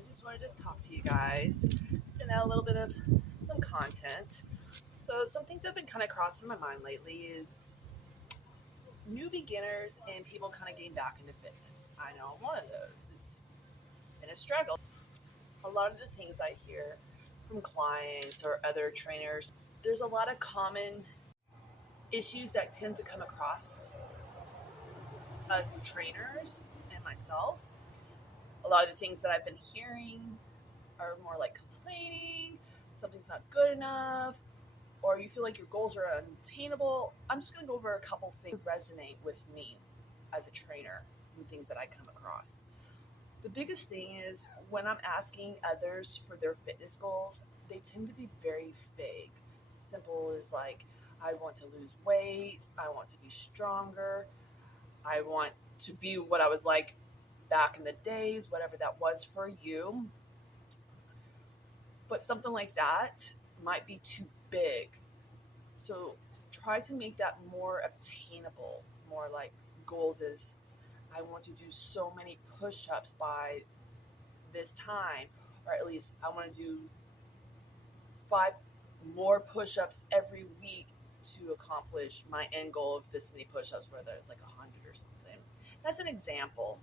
I just wanted to talk to you guys, send out a little bit of some content. So, some things that have been kind of crossing my mind lately is new beginners and people kind of getting back into fitness. I know I'm one of those. It's been a struggle. A lot of the things I hear from clients or other trainers, there's a lot of common issues that tend to come across us trainers and myself. A lot of the things that I've been hearing are more like complaining, something's not good enough, or you feel like your goals are unattainable. I'm just going to go over a couple things that resonate with me as a trainer and things that I come across. The biggest thing is when I'm asking others for their fitness goals, they tend to be very vague. Simple as like, I want to lose weight, I want to be stronger, I want to be what I was like back in the days, whatever that was for you. But something like that might be too big. So try to make that more obtainable, more like goals is I want to do so many push ups by this time, or at least I want to do 5 more push ups every week to accomplish my end goal of this many push ups, whether it's like 100 or something. That's an example.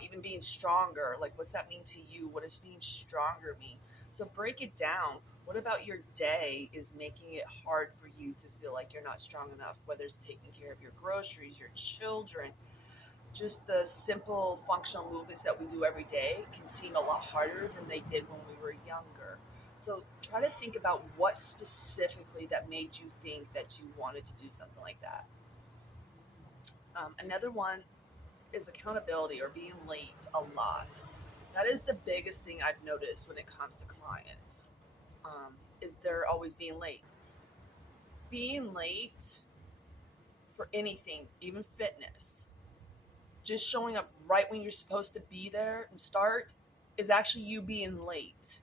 Even being stronger, like what's that mean to you? What does being stronger mean? So break it down. What about your day is making it hard for you to feel like you're not strong enough, whether it's taking care of your groceries, your children, just the simple functional movements that we do every day can seem a lot harder than they did when we were younger. So try to think about what specifically that made you think that you wanted to do something like that. Another one is accountability or being late a lot. That is the biggest thing I've noticed when it comes to clients. Is they're always being late. Being late for anything, even fitness, just showing up right when you're supposed to be there and start is actually you being late.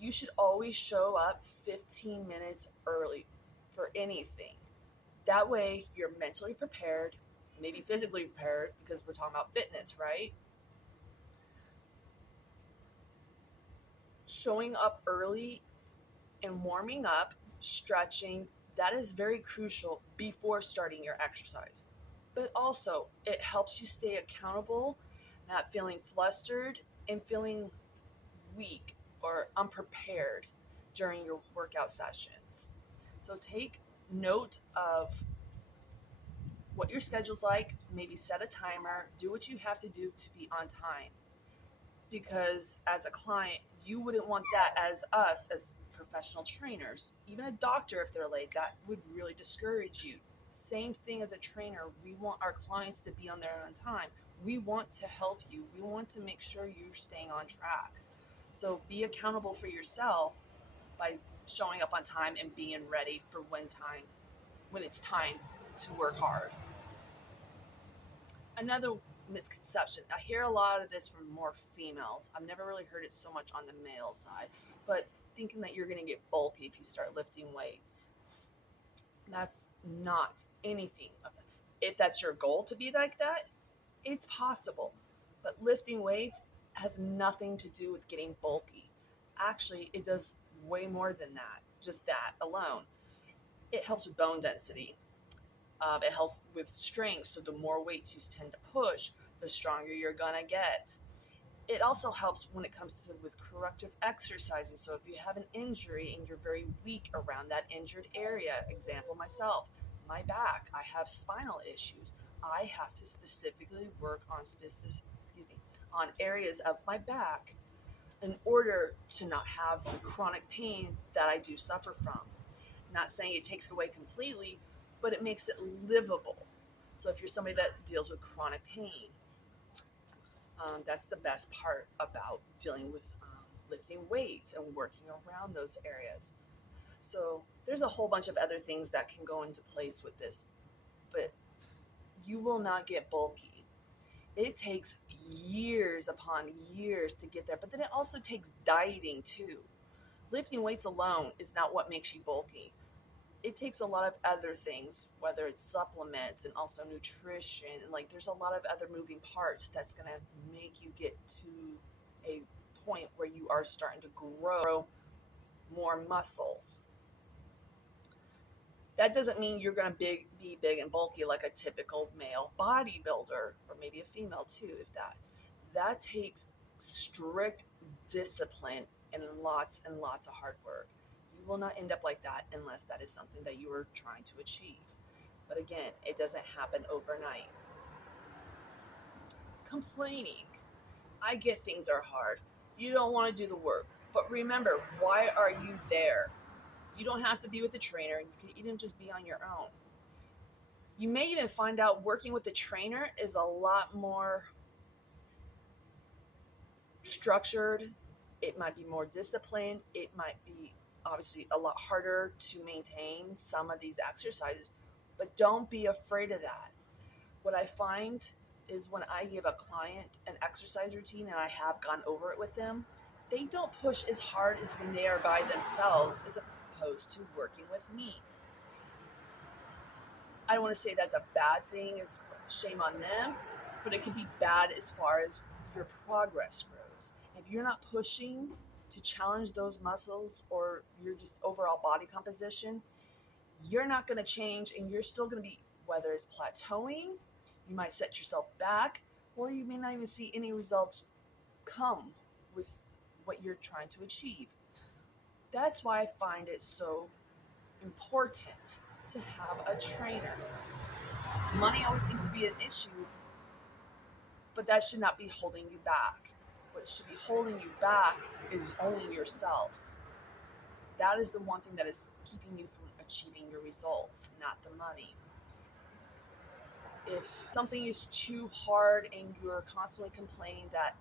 You should always show up 15 minutes early for anything. That way you're mentally prepared, maybe physically prepared because we're talking about fitness, right? Showing up early and warming up, stretching, that is very crucial before starting your exercise. But also, it helps you stay accountable, not feeling flustered and feeling weak or unprepared during your workout sessions. So take note of what your schedule's like, maybe set a timer, do what you have to do to be on time. Because as a client, you wouldn't want that as us, as professional trainers. Even a doctor, if they're late, that would really discourage you. Same thing as a trainer. We want our clients to be on there on time. We want to help you. We want to make sure you're staying on track. So be accountable for yourself by showing up on time and being ready for when it's time to work hard. Another misconception. I hear a lot of this from more females. I've never really heard it so much on the male side, but thinking that you're going to get bulky if you start lifting weights. That's not anything of that. If that's your goal to be like that, it's possible. But lifting weights has nothing to do with getting bulky. Actually, it does way more than that. Just that alone. It helps with bone density. It helps with strength. So the more weights you tend to push, the stronger you're gonna get. It also helps when it comes to with corrective exercising. So if you have an injury and you're very weak around that injured area, example myself, my back, I have spinal issues. I have to specifically work on on areas of my back in order to not have the chronic pain that I do suffer from. Not saying it takes it away completely, but it makes it livable. So if you're somebody that deals with chronic pain, that's the best part about dealing with lifting weights and working around those areas. So there's a whole bunch of other things that can go into place with this, but you will not get bulky. It takes years upon years to get there, but then it also takes dieting too. Lifting weights alone is not what makes you bulky. It takes a lot of other things, whether it's supplements and also nutrition, and like there's a lot of other moving parts that's gonna make you get to a point where you are starting to grow more muscles. That doesn't mean you're going to be big and bulky like a typical male bodybuilder, or maybe a female too, if that. That takes strict discipline and lots of hard work. You will not end up like that unless that is something that you are trying to achieve. But again, it doesn't happen overnight. Complaining. I get things are hard. You don't want to do the work. But remember, why are you there? You don't have to be with a trainer. You can even just be on your own. You may even find out working with a trainer is a lot more structured. It might be more disciplined. It might be obviously a lot harder to maintain some of these exercises, but don't be afraid of that. What I find is when I give a client an exercise routine and I have gone over it with them, they don't push as hard as when they are by themselves as opposed to working with me. I don't want to say that's a bad thing, is shame on them, but it can be bad as far as your progress grows. If you're not pushing to challenge those muscles or your just overall body composition, you're not going to change, and you're still going to be, whether it's plateauing, you might set yourself back, or you may not even see any results come with what you're trying to achieve. That's why I find it so important to have a trainer. Money always seems to be an issue, but that should not be holding you back. What should be holding you back is only yourself. That is the one thing that is keeping you from achieving your results, not the money. If something is too hard and you're constantly complaining that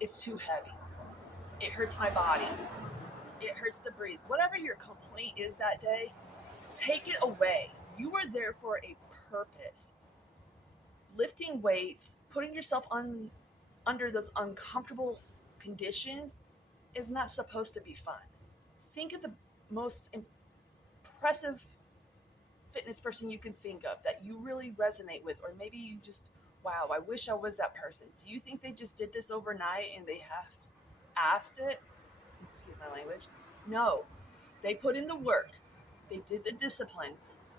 it's too heavy, it hurts my body, it hurts to breathe, whatever your complaint is that day, take it away. You are there for a purpose. Lifting weights, putting yourself under those uncomfortable conditions is not supposed to be fun. Think of the most impressive fitness person you can think of that you really resonate with, or maybe you just, wow, I wish I was that person. Do you think they just did this overnight and they have asked it? Excuse my language. No, they put in the work. They did the discipline.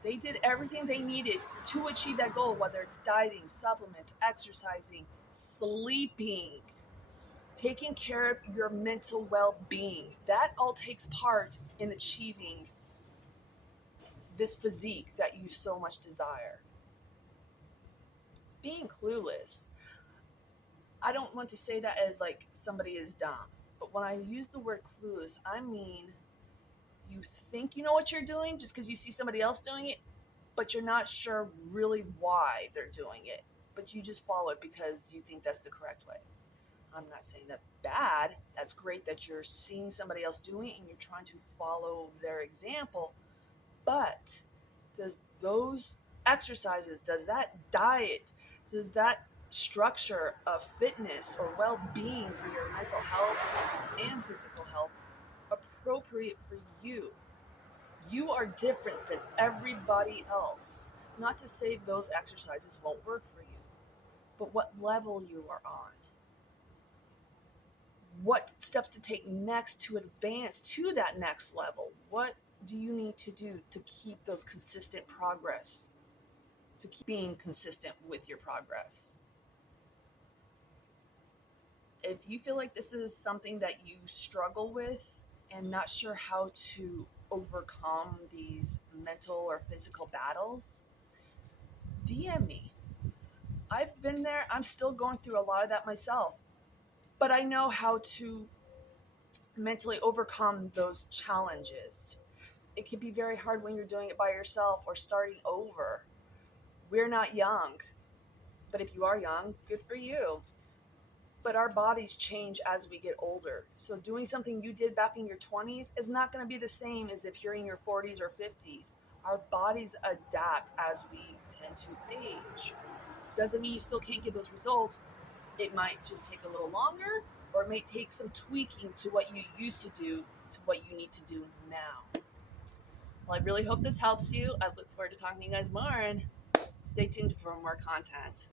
They did everything they needed to achieve that goal, whether it's dieting, supplements, exercising, sleeping, taking care of your mental well-being. That all takes part in achieving this physique that you so much desire. Being clueless, I don't want to say that as like somebody is dumb, but when I use the word clueless, I mean you think you know what you're doing just because you see somebody else doing it, but you're not sure really why they're doing it, but you just follow it because you think that's the correct way. I'm not saying that's bad. That's great that you're seeing somebody else doing it and you're trying to follow their example. But does those exercises, does that diet, does that structure of fitness or well-being for your mental health and physical health appropriate for you? You are different than everybody else. Not to say those exercises won't work for you, but what level you are on. What steps to take next to advance to that next level? What do you need to do to keep those consistent progress, to keep being consistent with your progress? If you feel like this is something that you struggle with and not sure how to overcome these mental or physical battles, DM me. I've been there. I'm still going through a lot of that myself, but I know how to mentally overcome those challenges. It can be very hard when you're doing it by yourself or starting over. We're not young, but if you are young, good for you. But our bodies change as we get older. So doing something you did back in your 20s is not going to be the same as if you're in your 40s or 50s. Our bodies adapt as we tend to age. Doesn't mean you still can't get those results. It might just take a little longer, or it may take some tweaking to what you used to do to what you need to do now. Well, I really hope this helps you. I look forward to talking to you guys more, and stay tuned for more content.